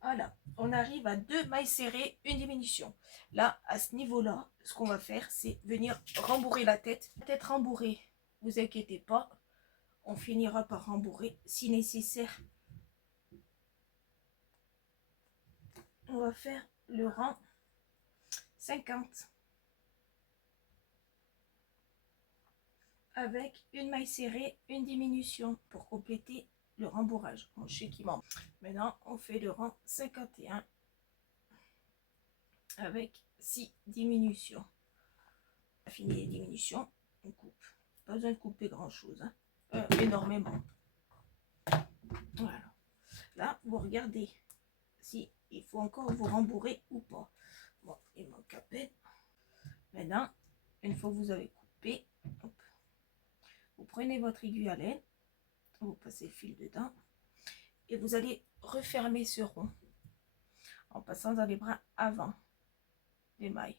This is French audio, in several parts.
Voilà, on arrive à 2 mailles serrées, une diminution. Là, à ce niveau-là, ce qu'on va faire, c'est venir rembourrer la tête. La tête rembourrée, vous inquiétez pas, on finira par rembourrer si nécessaire. On va faire le rang 50 avec une maille serrée, une diminution pour compléter le rembourrage. Bon, je sais qu'il manque. Maintenant, on fait le rang 51 avec 6 diminutions. On a fini les diminutions, on coupe. Pas besoin de couper grand chose, hein. Énormément. Voilà. Là, vous regardez si il faut encore vous rembourrer ou pas. Bon, il manque à peine. Maintenant, une fois que vous avez coupé, hop, vous prenez votre aiguille à laine, vous passez le fil dedans et vous allez refermer ce rond en passant dans les bras avant des mailles.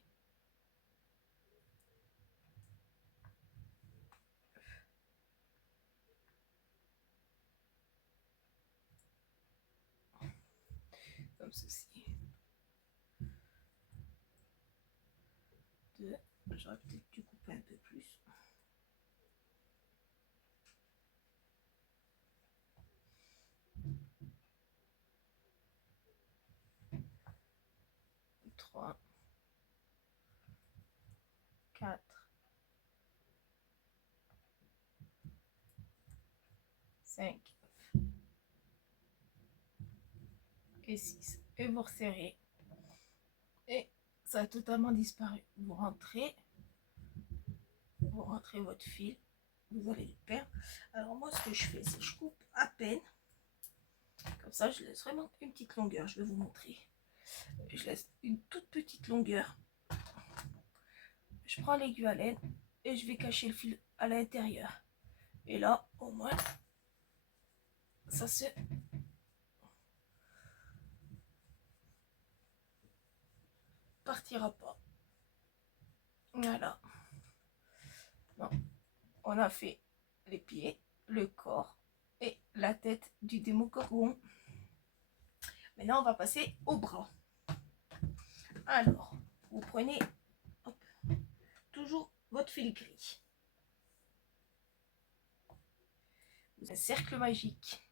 Comme ceci. 2, j'aurais peut-être dû couper un peu plus. 3, 4, 5 et 6. Et vous resserrez. Et ça a totalement disparu. Vous rentrez votre fil. Vous allez le perdre. Alors moi, ce que je fais, c'est que je coupe à peine. Comme ça, je laisse vraiment une petite longueur. Je vais vous montrer. Je laisse une toute petite longueur. Je prends l'aiguille à laine et je vais cacher le fil à l'intérieur. Et là, au moins, ça se partira pas. Voilà. Bon, on a fait les pieds, le corps et la tête du Démogorgon. Maintenant, on va passer au bras. Alors, vous prenez hop, toujours votre fil gris. Un cercle magique.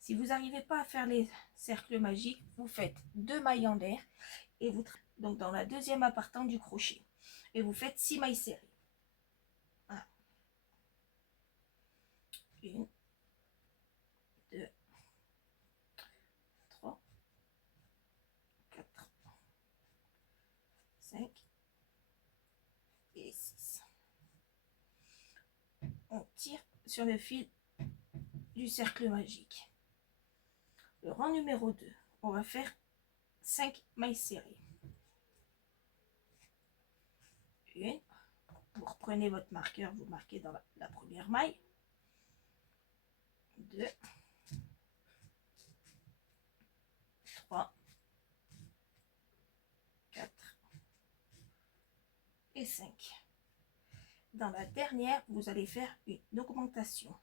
Si vous n'arrivez pas à faire les cercles magiques, vous faites 2 mailles en l'air et vous donc dans la deuxième appartant du crochet et vous faites 6 mailles serrées. 1, 2, 3, 4, 5 et 6. On tire sur le fil du cercle magique. Le rang numéro 2, on va faire 5 mailles serrées. 1, vous reprenez votre marqueur, vous marquez dans la première maille. 2, 3, 4 et 5. Dans la dernière, vous allez faire une augmentation.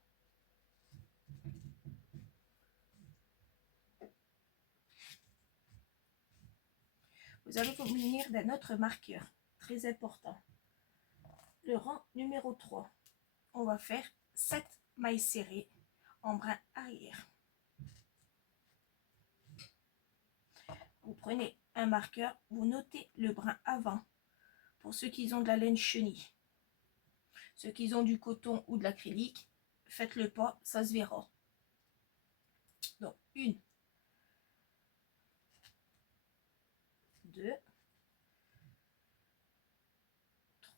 Vous allez vous munir d'un autre marqueur, très important. Le rang numéro 3, on va faire 7 mailles serrées en brin arrière. Vous prenez un marqueur, vous notez le brin avant pour ceux qui ont de la laine chenille. Ceux qui ont du coton ou de l'acrylique, faites-le pas, ça se verra. Donc 1, 2,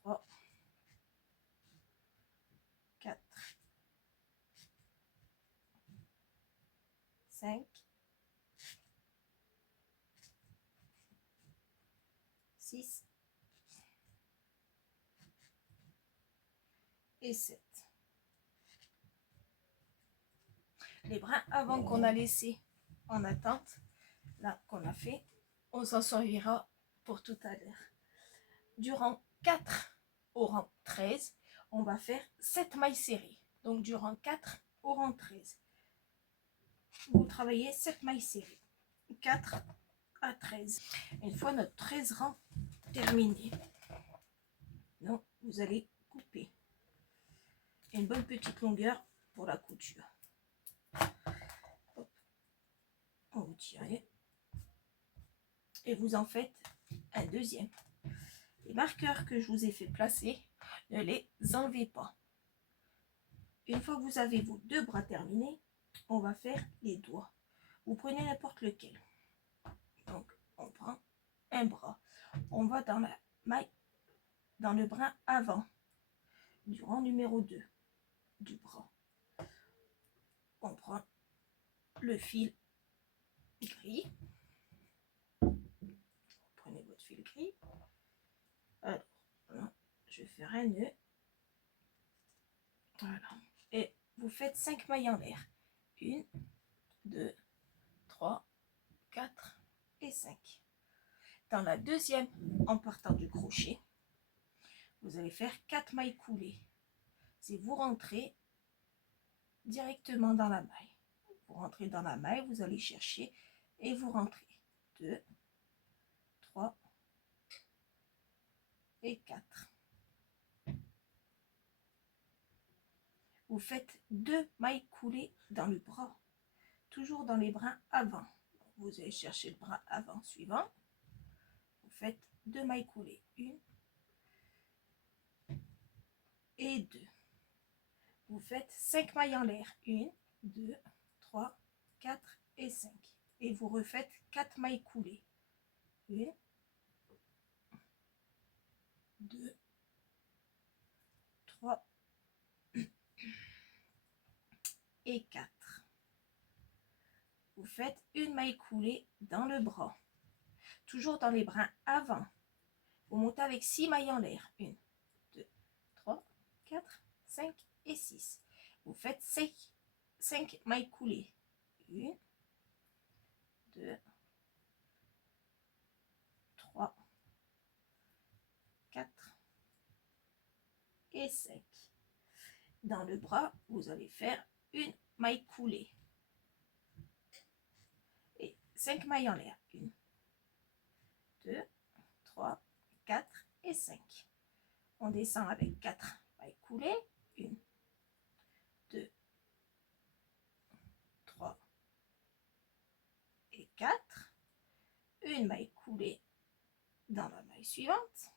3, 4, 5, 6 et 7. Les brins avant qu'on a laissé en attente, là qu'on a fait, on s'en servira pour tout à l'heure. Du rang 4 au rang 13, on va faire 7 mailles serrées. Donc du rang 4 au rang 13. vous travaillez 7 mailles serrées, 4 à 13. Une fois notre 13 rangs terminé, donc vous allez couper une bonne petite longueur pour la couture. Hop. Vous tirez et vous en faites un deuxième. Les marqueurs que je vous ai fait placer, ne les enlevez pas. Une fois que vous avez vos 2 bras terminés, on va faire les doigts. Vous prenez n'importe lequel. Donc, on prend un bras. On va dans la maille, dans le brin avant du rang numéro 2 du bras. On prend le fil gris. Prenez votre fil gris. Alors, là, je vais faire un nœud. Voilà. Et vous faites 5 mailles en l'air. 1, 2, 3, 4 et 5. Dans la deuxième, en partant du crochet, vous allez faire 4 mailles coulées. C'est vous rentrez directement dans la maille. Vous rentrez dans la maille, vous allez chercher et vous rentrez. 2, 3 et 4. Vous faites 2 mailles coulées dans le bras, toujours dans les brins avant. Vous allez chercher le bras avant suivant. Vous faites 2 mailles coulées. 1 et 2. Vous faites 5 mailles en l'air. 1, 2, 3, 4 et 5. Et vous refaites 4 mailles coulées. 1, 2, 3 et 4. Vous faites une maille coulée dans le bras. Toujours dans les brins avant. Vous montez avec 6 mailles en l'air. 1, 2, 3, 4, 5 et 6. Vous faites 5 mailles coulées. 1, 2, 3, 4 et 5. Dans le bras, vous allez faire une maille coulée. Et 5 mailles en l'air. 1, 2, 3, 4 et 5. On descend avec 4 mailles coulées. 1, 2, 3 et 4. Une maille coulée dans la maille suivante.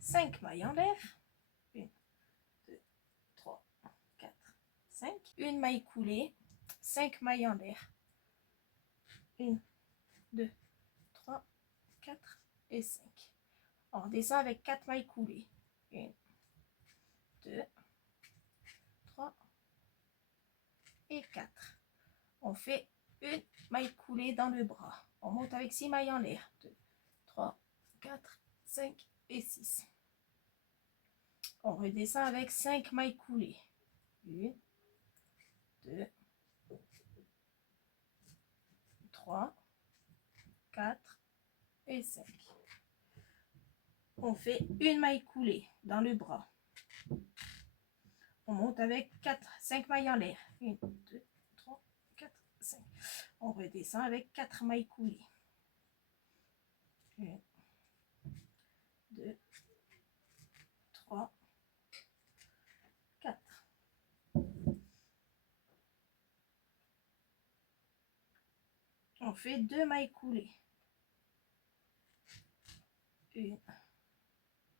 Cinq mailles en l'air. 1, 2, 3, 4, 5. Une maille coulée. 5 mailles en l'air. 1, 2, 3, 4 et 5. On redescend avec 4 mailles coulées. 1, 2, 3 et 4. On fait une maille coulée dans le bras. On monte avec 6 mailles en l'air. 2, 3, 4, 5 et 6. On redescend avec 5 mailles coulées. 1, 2, 3, 4 et 5. On fait une maille coulée dans le bras. On monte avec 5 mailles en l'air. 1, 2, 3, 4, 5. On redescend avec 4 mailles coulées. 1, 2, 3, 4. On fait 2 mailles coulées. 1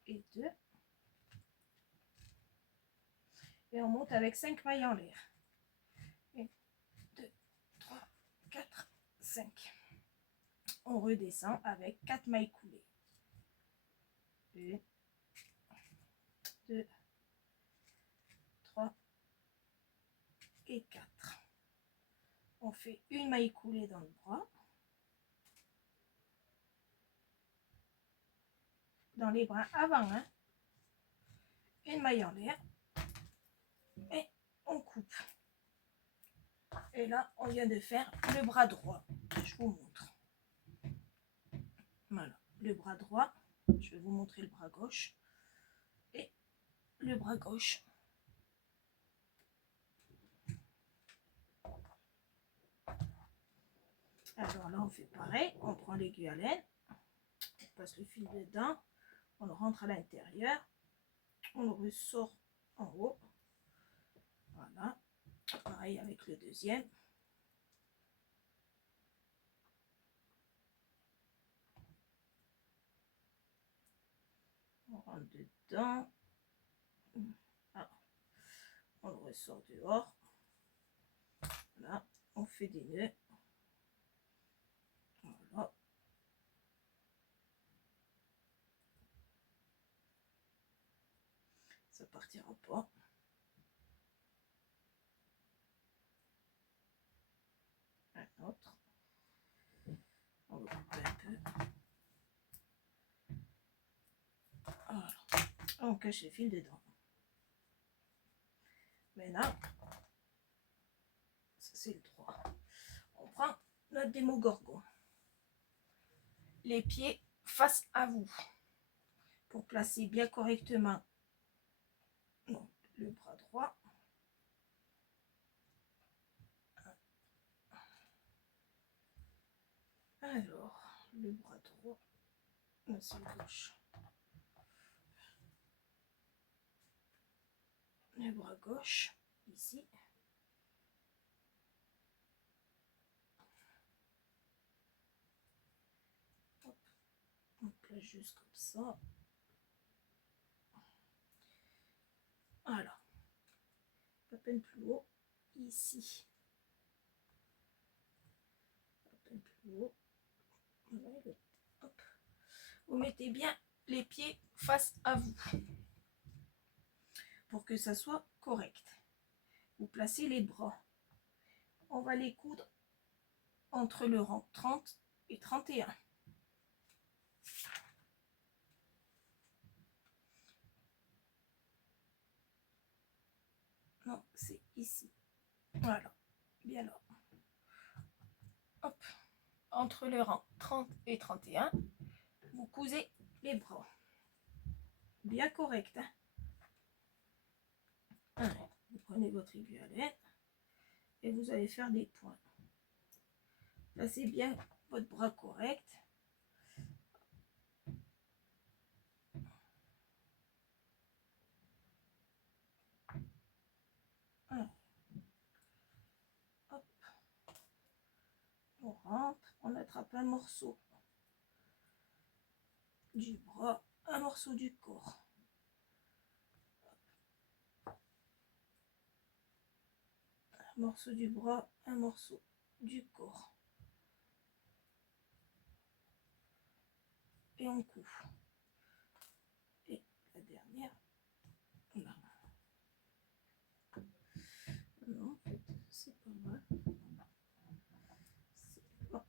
et 2. Et on monte avec 5 mailles en l'air. 1, 2, 3, 4, 5. On redescend avec 4 mailles coulées. 1, 2, 3 et 4. On fait une maille coulée dans le bras. Dans les brins avant, hein. Une maille en l'air. Et on coupe. Et là, on vient de faire le bras droit. Je vous montre. Voilà, le bras droit. Je vais vous montrer le bras gauche et le bras gauche. Alors là, on fait pareil. On prend l'aiguille à laine, on passe le fil dedans, on le rentre à l'intérieur, on le ressort en haut. Voilà. Pareil avec le deuxième. On rentre dedans. Ah, on le ressort dehors. Là, on fait des nœuds. Voilà. Ça partira pas. Un autre. On va couper un peu. Voilà. On cache les fils dedans. Maintenant, ça c'est le droit. On prend notre démogorgon. Les pieds face à vous. Pour placer bien correctement donc, le bras droit. Alors, le bras droit, là c'est le gauche. Le bras gauche, ici. Hop. On place juste comme ça. Voilà. À peine plus haut, ici. À peine plus haut. Voilà, hop. Vous mettez bien les pieds face à vous pour que ça soit correct. Vous placez les bras. On va les coudre entre le rang 30 et 31. Non, c'est ici. Voilà, bien là. Hop. Entre le rang 30 et 31, vous cousez les bras. Bien correct. Hein? Allez, vous prenez votre aiguille à laine et vous allez faire des points. Placez bien votre bras correct. Allez. Hop. On rentre, on attrape un morceau du bras, un morceau du corps. Un morceau du bras, un morceau du corps. Et on coud. Et la dernière, là. Non, en fait, c'est pas mal. C'est là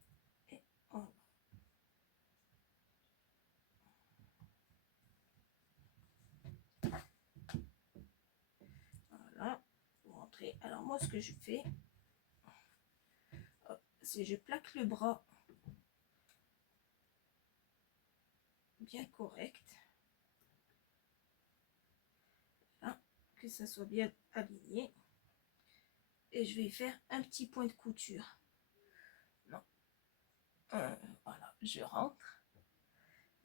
et en bas. Voilà, vous rentrez. Alors moi, ce que je fais, c'est je plaque le bras bien correct. Là, que ça soit bien aligné. Et je vais faire un petit point de couture. Non. Voilà, je rentre.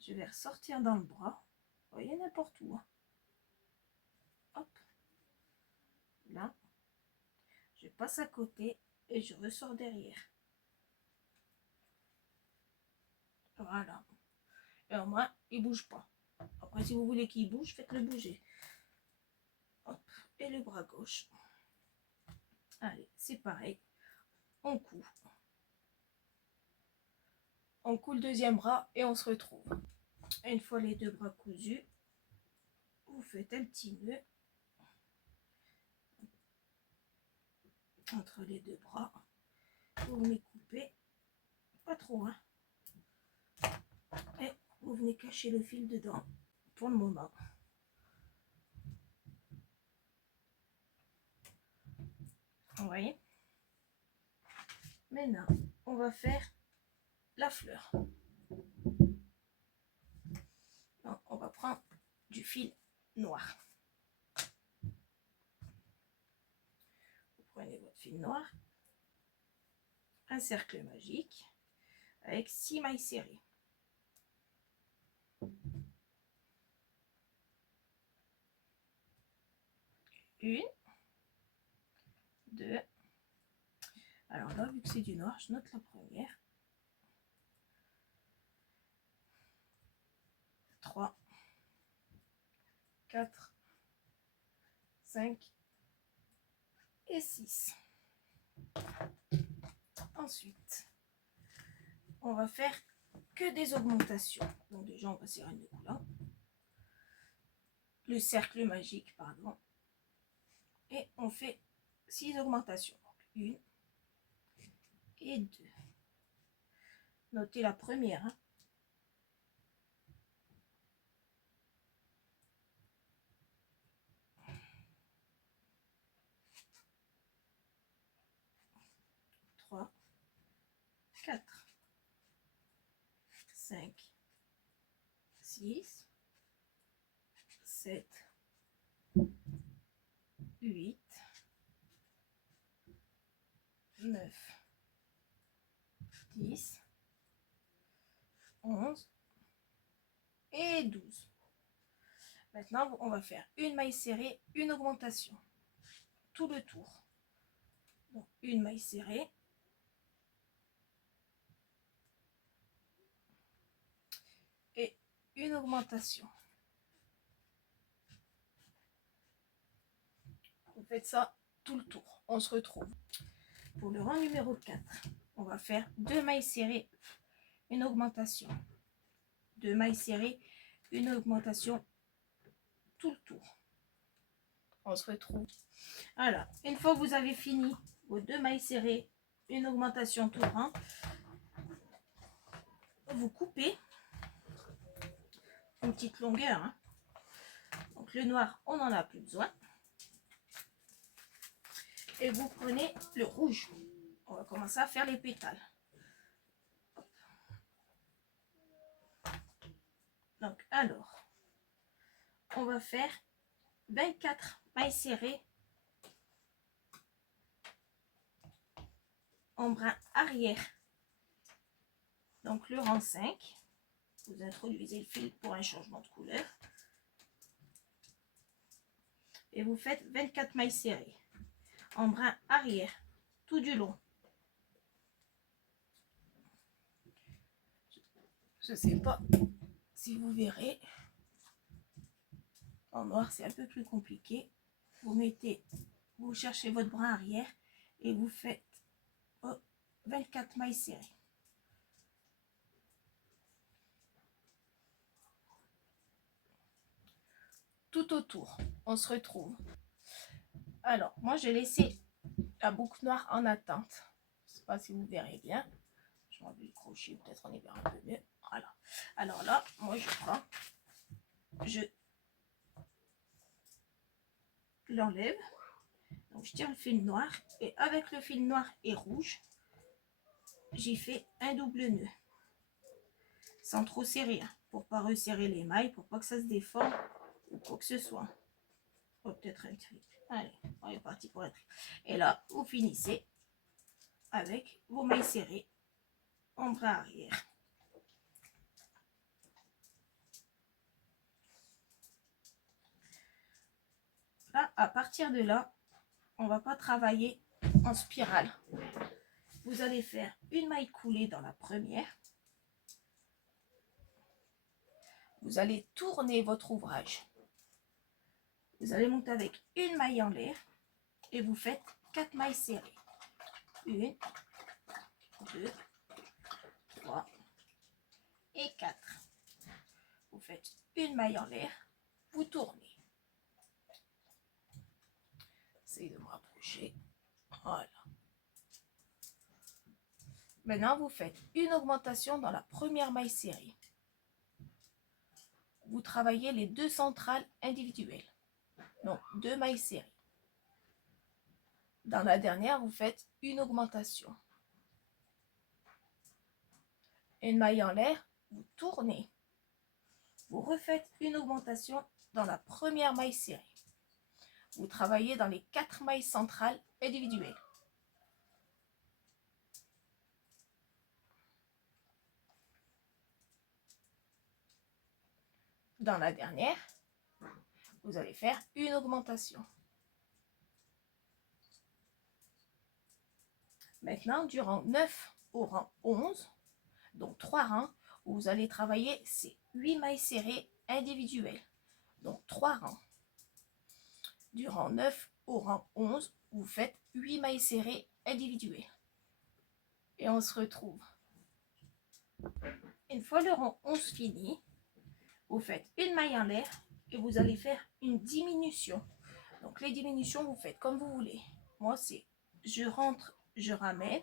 Je vais ressortir dans le bras. Vous voyez, n'importe où. Hein. Hop. Là. Je passe à côté et je ressors derrière. Voilà. Et au moins, il ne bouge pas. Après, si vous voulez qu'il bouge, faites-le bouger. Hop. Et le bras gauche. Allez, c'est pareil. On coud. On coud le deuxième bras et on se retrouve. Une fois les deux bras cousus, vous faites un petit nœud entre les deux bras. Vous venez couper, pas trop, hein. Et vous venez cacher le fil dedans pour le moment. Vous voyez? Maintenant, on va faire la fleur. du fil noir. Vous prenez votre fil noir, un cercle magique avec 6 mailles serrées. Une, deux. Alors là, vu que c'est du noir, je note la première. 3, 4, 5 et 6. Ensuite, on va faire que des augmentations. Donc déjà, on va serrer une coup là. Le cercle magique, pardon. Et on fait 6 augmentations. Donc 1 et 2. Notez la première. Hein. Trois, 4, 5, 6, 7, 8, 9, 10, 11 et 12. Maintenant, on va faire une maille serrée, une augmentation. Tout le tour. Donc, une maille serrée. Et une augmentation. Vous faites ça tout le tour. On se retrouve. Pour le rang numéro 4, on va faire 2 mailles serrées, une augmentation. 2 mailles serrées, une augmentation tout le tour. On se retrouve. Alors, une fois que vous avez fini vos 2 mailles serrées, une augmentation tout le rang, vous coupez une petite longueur. Hein. Donc le noir, on n'en a plus besoin. Et vous prenez le rouge. On va commencer à faire les pétales. Donc alors, on va faire 24 mailles serrées en brin arrière. Donc le rang 5, vous introduisez le fil pour un changement de couleur. Et vous faites 24 mailles serrées en brin arrière, tout du long. Je ne sais pas si vous verrez. En noir, c'est un peu plus compliqué. Vous cherchez votre brin arrière et vous faites 24 mailles serrées. Tout autour, on se retrouve. Alors, moi, j'ai laissé la boucle noire en attente. Je ne sais pas si vous verrez bien. Je vais enlever le crochet, peut-être on y verra un peu mieux. Voilà. Alors là, moi, je prends, je l'enlève. Donc, je tire le fil noir et avec le fil noir et rouge, j'y fais un double nœud. Sans trop serrer, hein, pour pas resserrer les mailles, pour pas que ça se déforme ou quoi que ce soit. Oh, peut-être un triple. Allez, on est parti pour un triple. Et là, vous finissez avec vos mailles serrées en bras arrière. Là, à partir de là, on va pas travailler en spirale. Vous allez faire une maille coulée dans la première. Vous allez tourner votre ouvrage. Vous allez monter avec une maille en l'air et vous faites 4 mailles serrées. 1, 2, 3 et 4. Vous faites une maille en l'air, vous tournez. Essayez de me rapprocher. Voilà. Maintenant, vous faites une augmentation dans la première maille serrée. Vous travaillez les 2 centrales individuelles. Donc, 2 mailles serrées. Dans la dernière, vous faites une augmentation. Une maille en l'air, vous tournez. Vous refaites une augmentation dans la première maille serrée. Vous travaillez dans les 4 mailles centrales individuelles. Dans la dernière, vous allez faire une augmentation. Maintenant, du rang 9 au rang 11, donc 3 rangs, vous allez travailler ces 8 mailles serrées individuelles. Donc 3 rangs. Du rang 9 au rang 11, vous faites 8 mailles serrées individuelles. Et on se retrouve. Une fois le rang 11 fini, vous faites une maille en l'air et vous allez faire une diminution. Donc les diminutions, vous faites comme vous voulez. Moi, c'est je rentre, je ramène.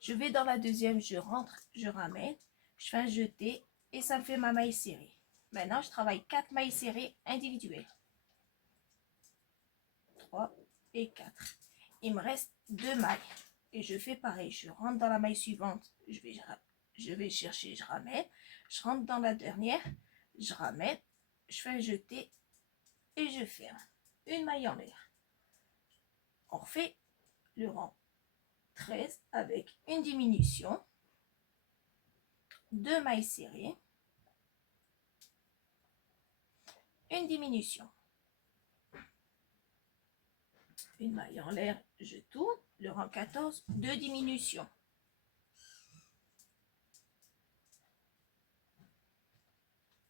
Je vais dans la deuxième, je rentre, je ramène. Je fais un jeté et ça me fait ma maille serrée. Maintenant, je travaille 4 mailles serrées individuelles. 3 et 4. Il me reste 2 mailles. Et je fais pareil. Je rentre dans la maille suivante. Je vais chercher, je ramène. Je rentre dans la dernière. Je ramène. Je fais un jeté et je ferme. Une maille en l'air. On refait le rang 13 avec une diminution. 2 mailles serrées. Une diminution. Une maille en l'air, je tourne. Le rang 14, 2 diminutions.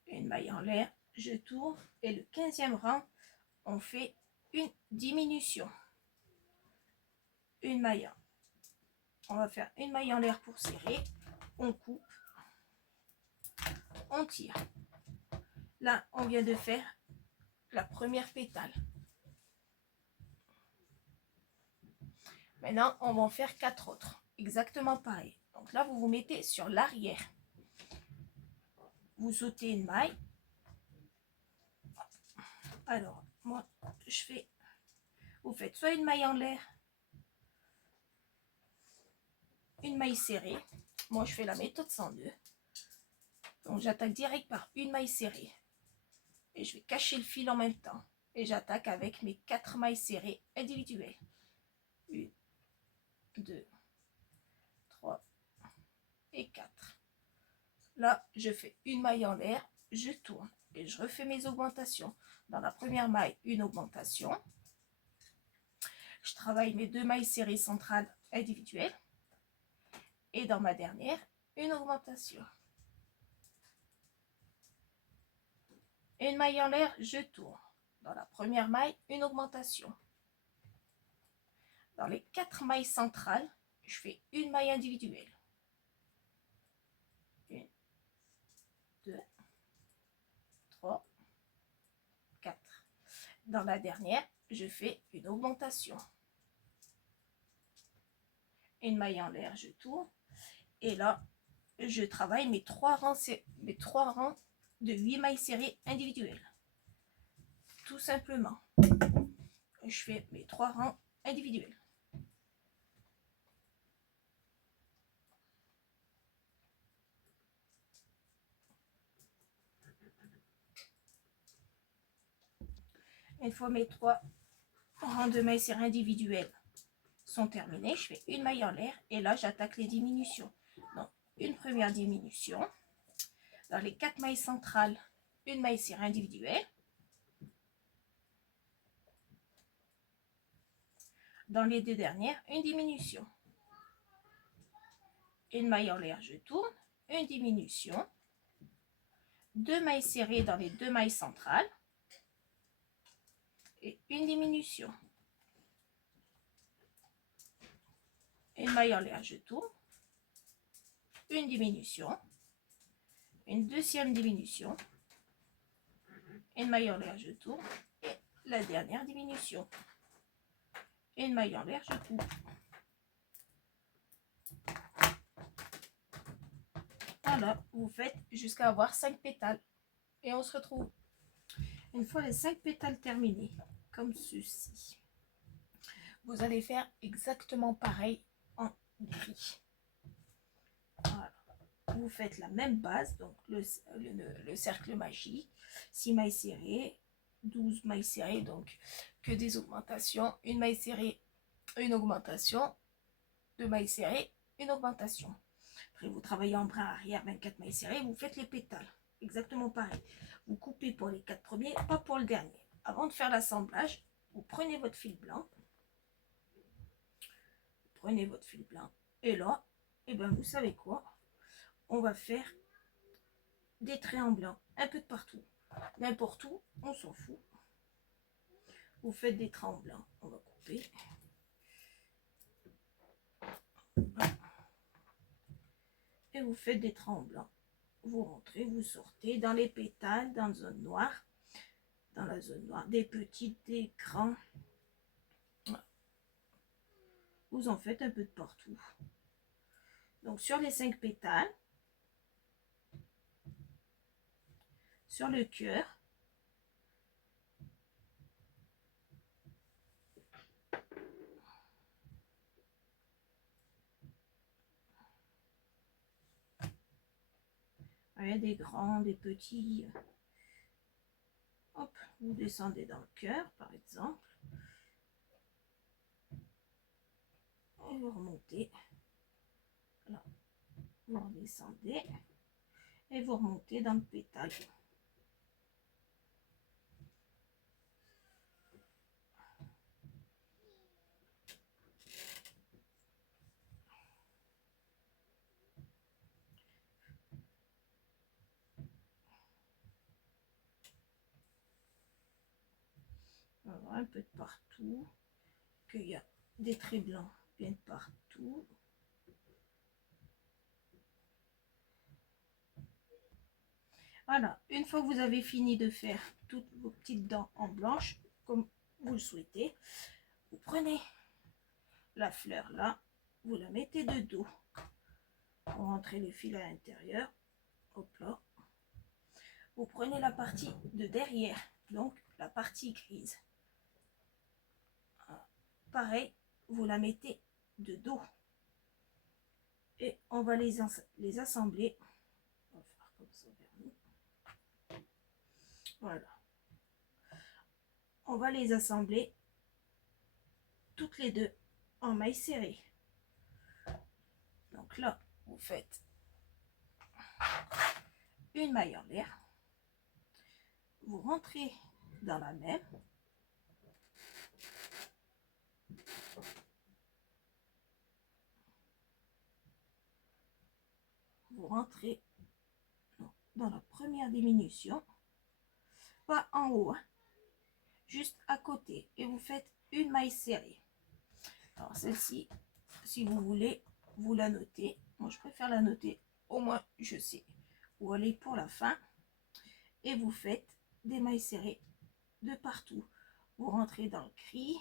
Une maille en l'air, je tourne. Et le 15e rang, on fait une diminution. Une maille. On va faire une maille en l'air pour serrer. On coupe. On tire. Là, on vient de faire la première pétale. Maintenant, on va en faire 4 autres. Exactement pareil. Donc là, vous vous mettez sur l'arrière. Vous sautez une maille. Alors, moi, je fais... Vous faites soit une maille en l'air, une maille serrée. Moi, je fais la méthode 102. Donc, j'attaque direct par une maille serrée. Et je vais cacher le fil en même temps. Et j'attaque avec mes 4 mailles serrées individuelles. 1, 2, 3 et 4. Là, je fais une maille en l'air, je tourne et je refais mes augmentations. Dans la première maille, une augmentation. Je travaille mes 2 mailles serrées centrales individuelles. Et dans ma dernière, une augmentation. Une maille en l'air, je tourne. Dans la première maille, une augmentation. Dans les 4 mailles centrales, je fais une maille individuelle. 1, 2, 3, 4. Dans la dernière, je fais une augmentation. Une maille en l'air, je tourne. Et là, je travaille mes 3 rangs de 8 mailles serrées individuelles. Tout simplement. Je fais mes 3 rangs individuels. Une fois mes 3 rangs de mailles serrées individuelles sont terminés, je fais une maille en l'air et là j'attaque les diminutions. Donc une première diminution. Dans les 4 mailles centrales, une maille serrée individuelle. Dans les 2 dernières, une diminution. Une maille en l'air, je tourne, une diminution. 2 mailles serrées dans les 2 mailles centrales. Et une diminution. Une maille en l'air, je tourne. Une diminution. Une deuxième diminution. Une maille en l'air, je tourne. Et la dernière diminution. Une maille en l'air, je coupe. Voilà, vous faites jusqu'à avoir 5 pétales. Et on se retrouve. Une fois les 5 pétales terminés, comme ceci, vous allez faire exactement pareil en gris. Voilà. vous faites la même base, donc le cercle magique, 6 mailles serrées, 12 mailles serrées, donc que des augmentations, une maille serrée, une augmentation, 2 mailles serrées, une augmentation. Après, vous travaillez en brin arrière, 24 mailles serrées, vous faites les pétales, exactement pareil. Vous coupez pour les 4 premiers, pas pour le dernier. Avant de faire l'assemblage, vous prenez votre fil blanc, et là, et ben vous savez quoi, on va faire des traits en blanc, un peu de partout, n'importe où, on s'en fout. Vous faites des traits en blanc, on va couper. Et vous faites des traits en blanc. Vous rentrez, vous sortez dans les pétales, dans la zone noire, des petits, des grands. Vous en faites un peu de partout. Donc sur les 5 pétales, sur le cœur, des grands, des petits. Hop, vous descendez dans le cœur, par exemple. Et vous remontez. Là, vous redescendez. Et vous remontez dans le pétale. Un peu de partout. Qu'il y a des traits blancs bien de partout. Voilà, une fois que vous avez fini de faire toutes vos petites dents en blanche, comme vous le souhaitez, vous prenez la fleur là, vous la mettez de dos. Vous rentrez le fil à l'intérieur. Hop là. Vous prenez la partie de derrière, donc la partie grise. Pareil, vous la mettez de dos. Et on va les assembler. On va faire comme ça vers nous. Voilà. On va les assembler toutes les deux en maille serrée. Donc là, vous faites une maille en l'air. Vous rentrez dans la même. Vous rentrez dans la première diminution. Pas en haut, hein, juste à côté. Et vous faites une maille serrée. Alors celle-ci, si vous voulez, vous la notez. Moi, je préfère la noter. Au moins, je sais où aller pour la fin. Et vous faites des mailles serrées de partout. Vous rentrez dans le gris,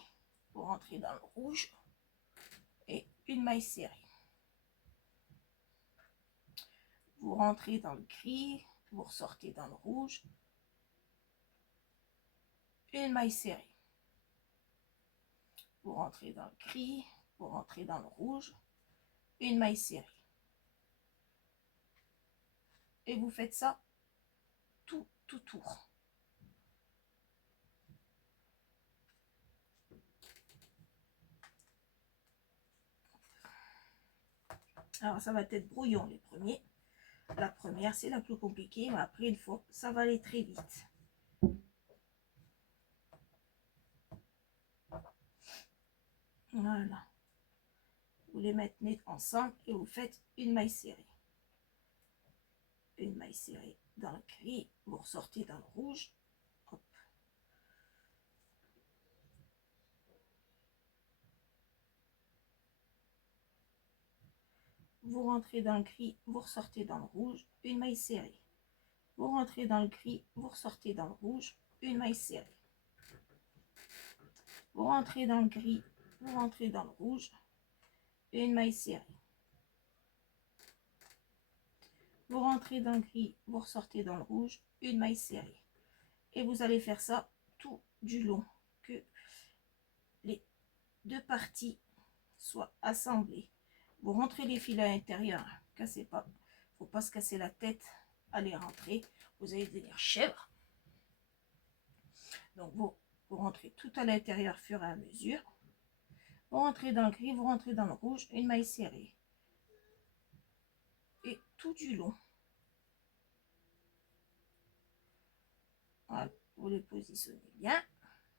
vous rentrez dans le rouge et une maille serrée. Vous rentrez dans le gris, vous ressortez dans le rouge, une maille serrée. Vous rentrez dans le gris, vous rentrez dans le rouge, une maille serrée. Et vous faites ça tout tour. Alors ça va être brouillon les premiers. La première c'est la plus compliquée, mais après une fois ça va aller très vite. Voilà. Vous les mettez ensemble et vous faites une maille serrée. Une maille serrée dans le gris, vous ressortez dans le rouge. Hop. Vous rentrez dans le gris, vous ressortez dans le rouge, une maille serrée. Vous rentrez dans le gris, vous ressortez dans le rouge, une maille serrée. Vous rentrez dans le gris, vous rentrez dans le rouge, une maille serrée. Vous rentrez dans le gris, vous ressortez dans le rouge, une maille serrée. Et vous allez faire ça tout du long, que les deux parties soient assemblées. Vous rentrez les fils à l'intérieur, cassez pas. Faut pas se casser la tête à les rentrer. Vous allez devenir chèvre. Donc vous rentrez tout à l'intérieur au fur et à mesure. Vous rentrez dans le gris, vous rentrez dans le rouge, une maille serrée. Et tout du long. Voilà, vous les positionnez bien.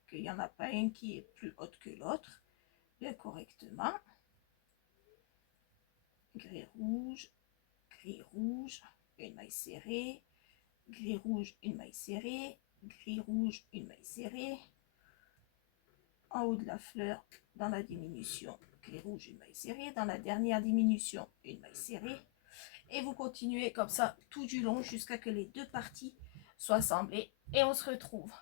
Qu'il n'y en a pas une qui est plus haute que l'autre. Bien correctement. Gris rouge, une maille serrée. Gris rouge, une maille serrée. Gris rouge, une maille serrée. En haut de la fleur, dans la diminution, gris rouge, une maille serrée. Dans la dernière diminution, une maille serrée. Et vous continuez comme ça tout du long jusqu'à que les deux parties soient assemblées. Et on se retrouve.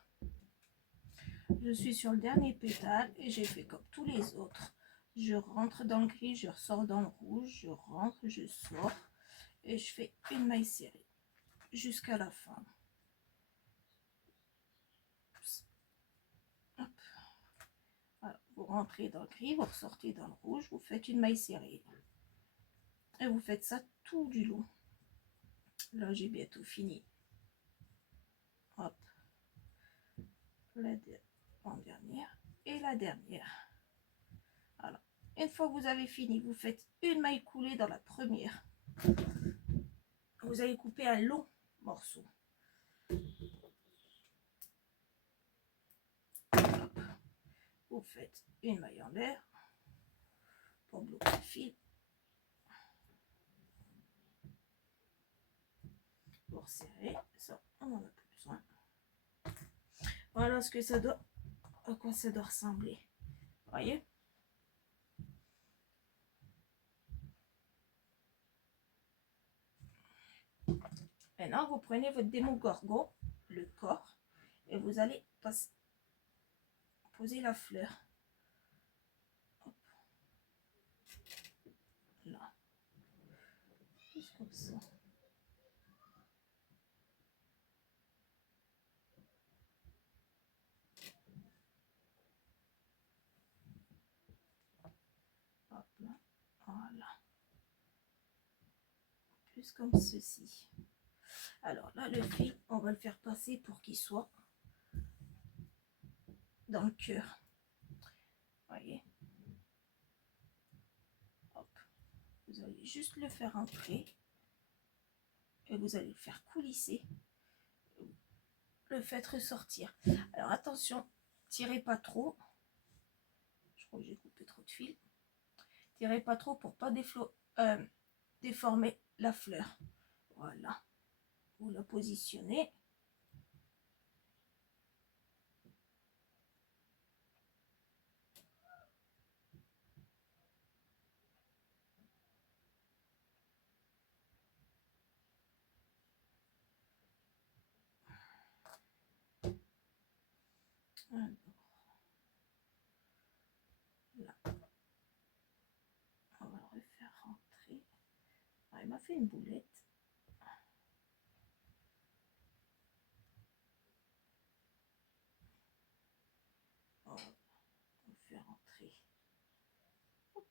Je suis sur le dernier pétale et j'ai fait comme tous les autres. Je rentre dans le gris, je ressors dans le rouge, je rentre, je sors et je fais une maille serrée jusqu'à la fin. Hop. Voilà. Vous rentrez dans le gris, vous ressortez dans le rouge, vous faites une maille serrée. Et vous faites ça tout du long. Là, j'ai bientôt fini. Hop. La dernière et la dernière. Voilà. Une fois que vous avez fini, vous faites une maille coulée dans la première. Vous allez couper un long morceau. Hop. Vous faites une maille en l'air pour bloquer le fil. Vous resserrez. Ça, on n'en a plus besoin. Voilà ce que ça doit, à quoi ça doit ressembler. Voyez? Maintenant, vous prenez votre démogorgon, le corps, et vous allez poser la fleur. Hop. Là. Juste comme ça. Hop là. Voilà. Plus comme ceci. Alors là, le fil, on va le faire passer pour qu'il soit dans le cœur. Voyez? Hop. Vous allez juste le faire entrer et vous allez le faire coulisser. Le faites ressortir. Alors attention, tirez pas trop. Je crois que j'ai coupé trop de fil. Tirez pas trop pour pas déformer la fleur. Voilà. Vous la positionnez. Alors, là. On va le refaire rentrer. Ah, il m'a fait une boulette. On va le faire rentrer. Hop.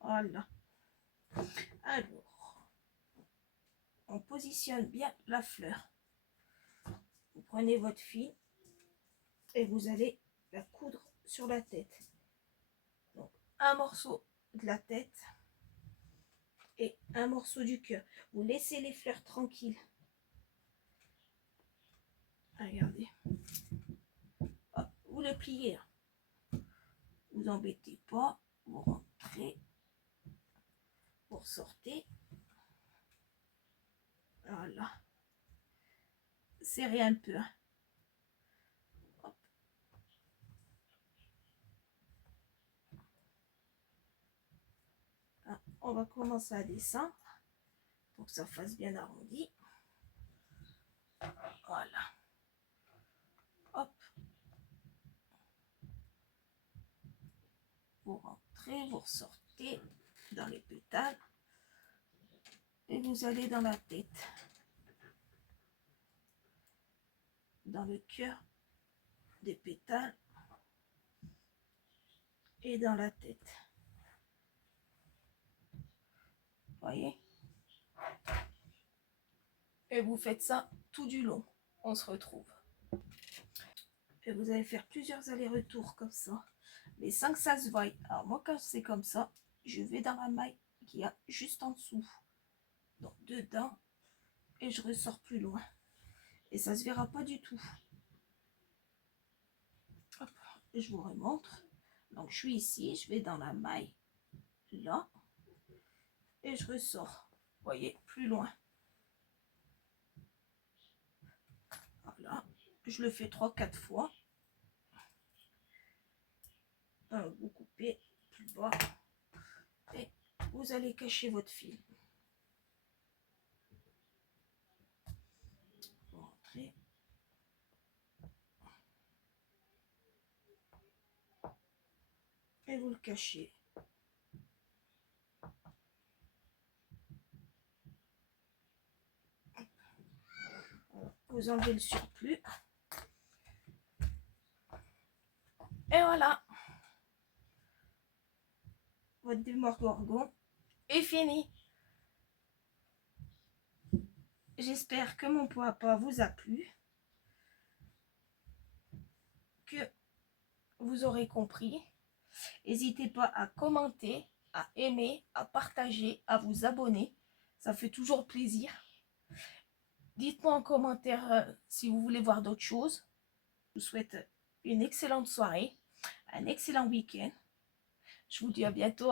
Voilà. Alors, on positionne bien la fleur. Vous prenez votre fil et vous allez la coudre sur la tête. Donc, un morceau de la tête et un morceau du cœur. Vous laissez les fleurs tranquilles. Regardez. Hop, vous le pliez. Vous embêtez pas. Vous rentrez. Vous ressortez. Voilà. Serrez un peu. Hop. Là, on va commencer à descendre pour que ça fasse bien arrondi. Voilà. Hop. Vous rentrez, vous ressortez dans les pétales et vous allez dans la tête, dans le cœur des pétales et dans la tête. Voyez, Et vous faites ça tout du long. On se retrouve. Et vous allez faire plusieurs allers-retours comme ça. Mais sans que ça se voie. Alors moi quand c'est comme ça, je vais dans la maille qu'il y a juste en dessous. Donc dedans. Et je ressors plus loin. Et ça se verra pas du tout. Hop, et je vous remontre. Donc je suis ici, je vais dans la maille. Là. Et je ressors. Vous voyez, plus loin. Voilà. Je le fais 3-4 fois. Vous coupez plus bas. Et vous allez cacher votre fil. Vous rentrez. Et vous le cachez. Vous enlevez le surplus. Et voilà. Votre démorgorgon est fini. J'espère que mon pot à pas vous a plu. Que vous aurez compris. N'hésitez pas à commenter, à aimer, à partager, à vous abonner. Ça fait toujours plaisir. Dites-moi en commentaire si vous voulez voir d'autres choses. Je vous souhaite une excellente soirée, un excellent week-end. Je vous dis à bientôt.